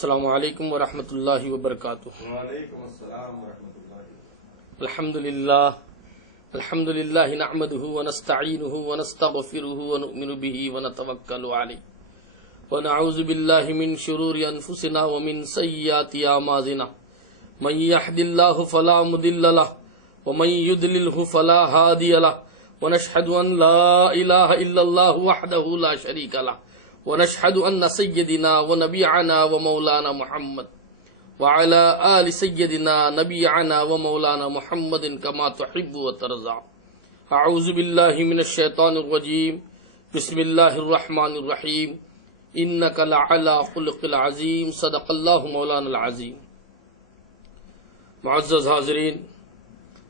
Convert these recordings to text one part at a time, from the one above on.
السلام علیکم ورحمۃ اللہ وبرکاتہ۔ وعلیکم السلام ورحمۃ اللہ۔ الحمد للہ نحمده ونستعینه ونستغفره ونؤمن به ونتوکل علیہ ونعوذ باللہ من شرور انفسنا ومن سیئات اعمالنا من یهد اللہ فلا مضل له ومن یضلل فلا هادی له ونشهد ان لا الہ الا اللہ وحدہ لا شریک له ونشهد ان سیدنا ونبیعنا ومولانا محمد وعلى آل سیدنا نبیعنا ومولانا محمد كما تحب وترضى۔ اعوذ باللہ من الشیطان الرجیم، بسم اللہ الرحمن الرحیم، انک لعلی خلق العظیم، صدق اللہ مولانا العظیم۔ معزز حاضرین،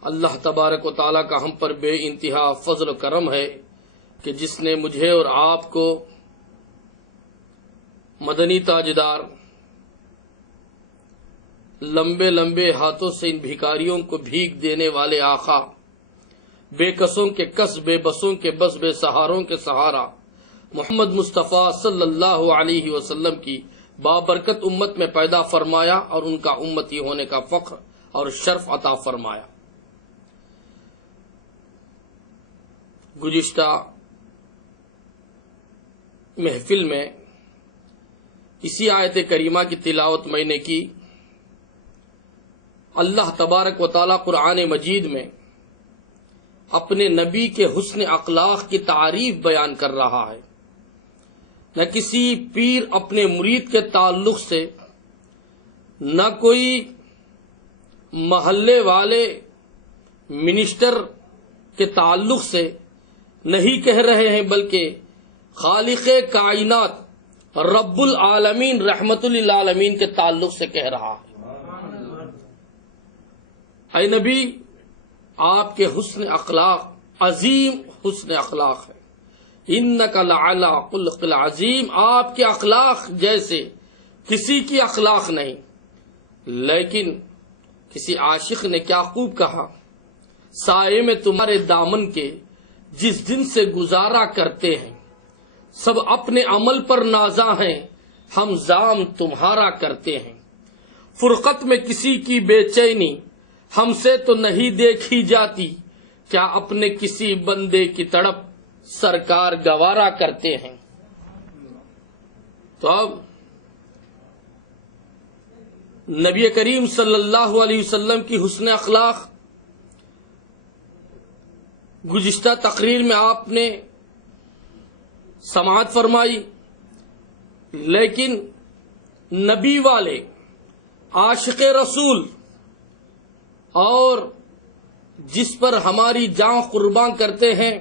اللہ تبارک و تعالیٰ کا ہم پر بے انتہا فضل و کرم ہے کہ جس نے مجھے اور آپ کو مدنی تاجدار لمبے لمبے ہاتھوں سے ان بھکاریوں کو بھیک دینے والے آقا، بے کسوں کے کس، بے بسوں کے بس، بے سہاروں کے سہارا، محمد مصطفیٰ صلی اللہ علیہ وسلم کی بابرکت امت میں پیدا فرمایا اور ان کا امتی ہونے کا فخر اور شرف عطا فرمایا۔ گزشتہ محفل میں اسی آیت کریمہ کی تلاوت میں نے کی۔ اللہ تبارک و تعالی قرآن مجید میں اپنے نبی کے حسن اخلاق کی تعریف بیان کر رہا ہے۔ نہ کسی پیر اپنے مرید کے تعلق سے، نہ کوئی محلے والے منسٹر کے تعلق سے نہیں کہہ رہے ہیں، بلکہ خالق کائنات رب العالمین رحمت للعالمین کے تعلق سے کہہ رہا ہے۔ اے نبی، آپ کے حسن اخلاق عظیم حسن اخلاق ہے۔ انک لعلی خلق العظیم، آپ کے اخلاق جیسے کسی کی اخلاق نہیں۔ لیکن کسی عاشق نے کیا خوب کہا، سائے میں تمہارے دامن کے جس دن سے گزارا کرتے ہیں، سب اپنے عمل پر نازاں ہیں، ہم زام تمہارا کرتے ہیں۔ فرقت میں کسی کی بے چینی ہم سے تو نہیں دیکھی جاتی، کیا اپنے کسی بندے کی تڑپ سرکار گوارا کرتے ہیں۔ تو اب نبی کریم صلی اللہ علیہ وسلم کی حسن اخلاق گزشتہ تقریر میں آپ نے سماعت فرمائی، لیکن نبی والے عاشق رسول اور جس پر ہماری جان قربان کرتے ہیں،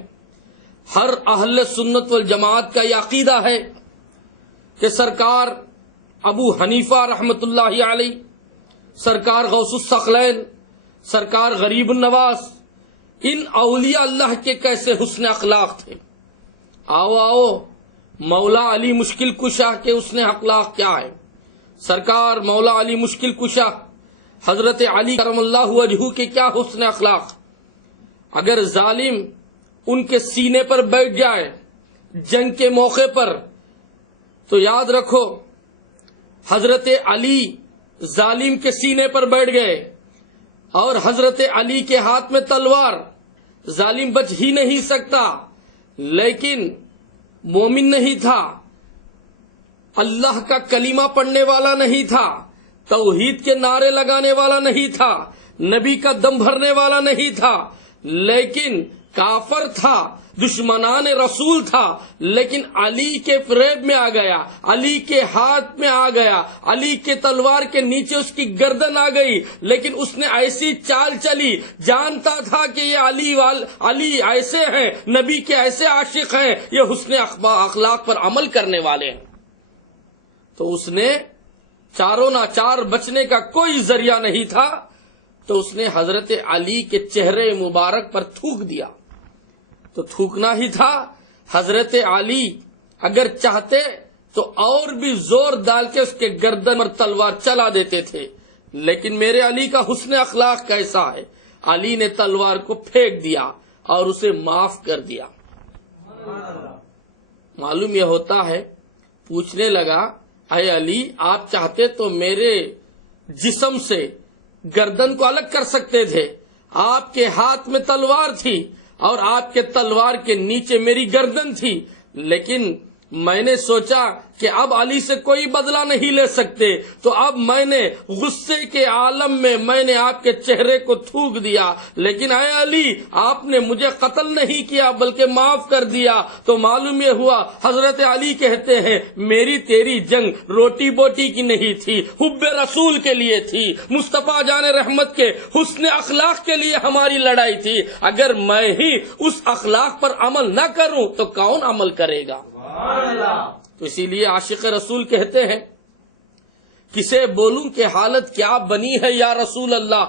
ہر اہل سنت والجماعت کا یہ عقیدہ ہے کہ سرکار ابو حنیفہ رحمت اللہ علیہ، سرکار غوث الثقلین، سرکار غریب النواز، ان اولیاء اللہ کے کیسے حسن اخلاق تھے۔ آؤ مولا علی مشکل کشا کے حسن اخلاق کیا ہے۔ سرکار مولا علی مشکل کشا حضرت علی کرم اللہ وجہہ کے کیا حسن اخلاق۔ اگر ظالم ان کے سینے پر بیٹھ جائے جنگ کے موقع پر، تو یاد رکھو حضرت علی ظالم کے سینے پر بیٹھ گئے اور حضرت علی کے ہاتھ میں تلوار، ظالم بچ ہی نہیں سکتا۔ لیکن مومن نہیں تھا، اللہ کا کلمہ پڑھنے والا نہیں تھا، توحید کے نعرے لگانے والا نہیں تھا، نبی کا دم بھرنے والا نہیں تھا، لیکن کافر تھا، دشمنان رسول تھا، لیکن علی کے فریب میں آ گیا، علی کے ہاتھ میں آ گیا، علی کے تلوار کے نیچے اس کی گردن آ گئی، لیکن اس نے ایسی چال چلی، جانتا تھا کہ یہ علی ایسے ہیں، نبی کے ایسے عاشق ہیں، یہ حسن اخلاق پر عمل کرنے والے ہیں، تو اس نے چاروں ناچار بچنے کا کوئی ذریعہ نہیں تھا، تو اس نے حضرت علی کے چہرے مبارک پر تھوک دیا۔ تو تھوکنا ہی تھا، حضرت علی اگر چاہتے تو اور بھی زور ڈال کے اس کے گردن پر تلوار چلا دیتے تھے، لیکن میرے علی کا حسن اخلاق کیسا ہے، علی نے تلوار کو پھینک دیا اور اسے معاف کر دیا۔ معلوم یہ ہوتا ہے، پوچھنے لگا اے علی آپ چاہتے تو میرے جسم سے گردن کو الگ کر سکتے تھے، آپ کے ہاتھ میں تلوار تھی اور آپ کے تلوار کے نیچے میری گردن تھی، لیکن میں نے سوچا کہ اب علی سے کوئی بدلہ نہیں لے سکتے، تو اب میں نے غصے کے عالم میں نے آپ کے چہرے کو تھوک دیا، لیکن اے علی آپ نے مجھے قتل نہیں کیا بلکہ معاف کر دیا۔ تو معلوم یہ ہوا حضرت علی کہتے ہیں میری تیری جنگ روٹی بوٹی کی نہیں تھی، حب رسول کے لیے تھی، مصطفیٰ جان رحمت کے حسن اخلاق کے لیے ہماری لڑائی تھی۔ اگر میں ہی اس اخلاق پر عمل نہ کروں تو کون عمل کرے گا؟ تو اسی لیے عاشق رسول کہتے ہیں کسے بولوں کہ حالت کیا بنی ہے یا رسول اللہ،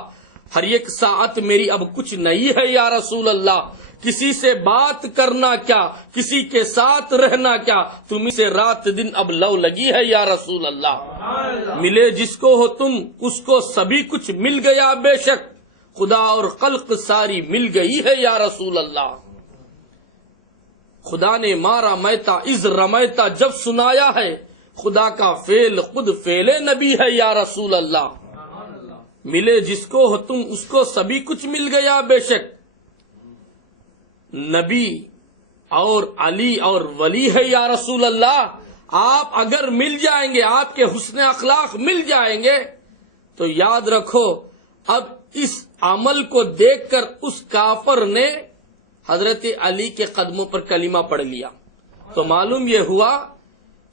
ہر ایک ساعت میری اب کچھ نہیں ہے یا رسول اللہ، کسی سے بات کرنا کیا، کسی کے ساتھ رہنا کیا، تمہیں سے رات دن اب لو لگی ہے یا رسول اللہ۔ ملے جس کو ہو تم اس کو سبھی کچھ مل گیا بے شک، خدا اور خلق ساری مل گئی ہے یا رسول اللہ۔ خدا نے مارا میتا از رمیتا جب سنایا ہے، خدا کا فعل خود فعل نبی ہے یا رسول اللہ۔ ملے جس کو ہو تم اس کو سبھی کچھ مل گیا بے شک، نبی اور علی اور ولی ہے یا رسول اللہ۔ آپ اگر مل جائیں گے، آپ کے حسن اخلاق مل جائیں گے تو یاد رکھو اب اس عمل کو دیکھ کر اس کافر نے حضرت علی کے قدموں پر کلمہ پڑھ لیا، تو معلوم یہ ہوا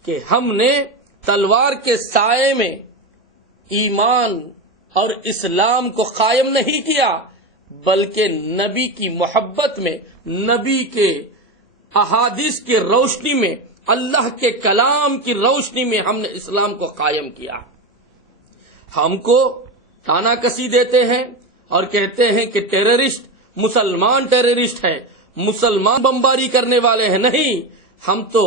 کہ ہم نے تلوار کے سائے میں ایمان اور اسلام کو قائم نہیں کیا، بلکہ نبی کی محبت میں، نبی کے احادیث کی روشنی میں، اللہ کے کلام کی روشنی میں ہم نے اسلام کو قائم کیا۔ ہم کو تانا کسی دیتے ہیں اور کہتے ہیں کہ ٹیررسٹ مسلمان ٹیررسٹ ہے، مسلمان بمباری کرنے والے ہیں، نہیں، ہم تو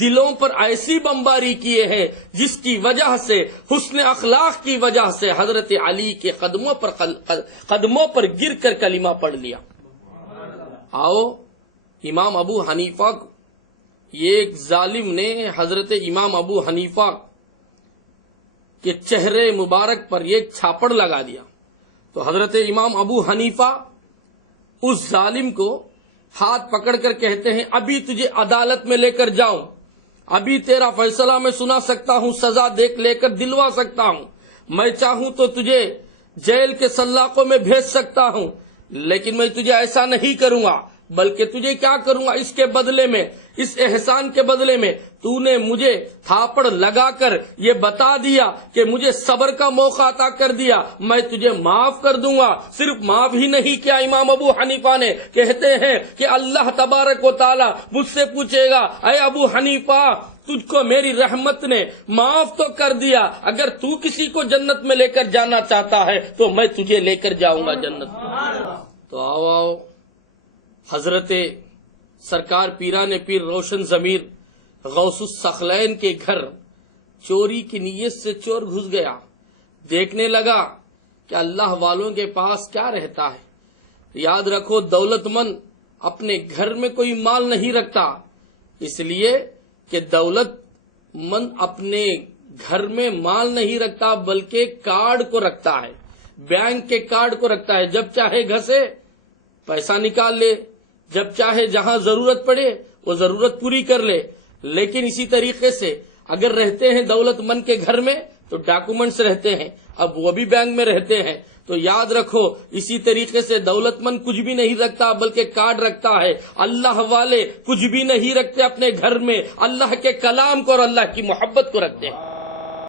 دلوں پر ایسی بمباری کیے ہیں جس کی وجہ سے، حسن اخلاق کی وجہ سے حضرت علی کے قدموں پر گر کر کلمہ پڑھ لیا۔ آؤ امام ابو حنیفہ یہ ایک ظالم نے حضرت امام ابو حنیفہ کے چہرے مبارک پر یہ چھاپڑ لگا دیا، تو حضرت امام ابو حنیفہ اس ظالم کو ہاتھ پکڑ کر کہتے ہیں ابھی تجھے عدالت میں لے کر جاؤں، ابھی تیرا فیصلہ میں سنا سکتا ہوں، سزا لے کر دلوا سکتا ہوں، میں چاہوں تو تجھے جیل کے سلاخوں میں بھیج سکتا ہوں، لیکن میں تجھے ایسا نہیں کروں گا، بلکہ تجھے کیا کروں گا، اس کے بدلے میں، اس احسان کے بدلے میں تو نے مجھے تھاپڑ لگا کر یہ بتا دیا کہ مجھے صبر کا موقع عطا کر دیا، میں تجھے معاف کر دوں گا۔ صرف معاف ہی نہیں کیا امام ابو حنیفہ نے، کہتے ہیں کہ اللہ تبارک و تعالی مجھ سے پوچھے گا اے ابو حنیفہ تجھ کو میری رحمت نے معاف تو کر دیا، اگر تو کسی کو جنت میں لے کر جانا چاہتا ہے تو میں تجھے لے کر جاؤں گا جنت میں۔ تو آؤ حضرت سرکار پیران پیر روشن ضمیر غوث الثقلین کے گھر چوری کی نیت سے چور گھس گیا، دیکھنے لگا کہ اللہ والوں کے پاس کیا رہتا ہے۔ یاد رکھو دولت مند اپنے گھر میں کوئی مال نہیں رکھتا، اس لیے کہ دولت مند اپنے گھر میں مال نہیں رکھتا بلکہ کارڈ کو رکھتا ہے، بینک کے کارڈ کو رکھتا ہے، جب چاہے گھسے پیسہ نکال لے، جب چاہے جہاں ضرورت پڑے وہ ضرورت پوری کر لے۔ لیکن اسی طریقے سے اگر رہتے ہیں دولت مند کے گھر میں تو ڈاکومنٹس رہتے ہیں، اب وہ بھی بینک میں رہتے ہیں، تو یاد رکھو اسی طریقے سے دولت مند کچھ بھی نہیں رکھتا بلکہ کارڈ رکھتا ہے۔ اللہ والے کچھ بھی نہیں رکھتے اپنے گھر میں، اللہ کے کلام کو اور اللہ کی محبت کو رکھتے ہیں۔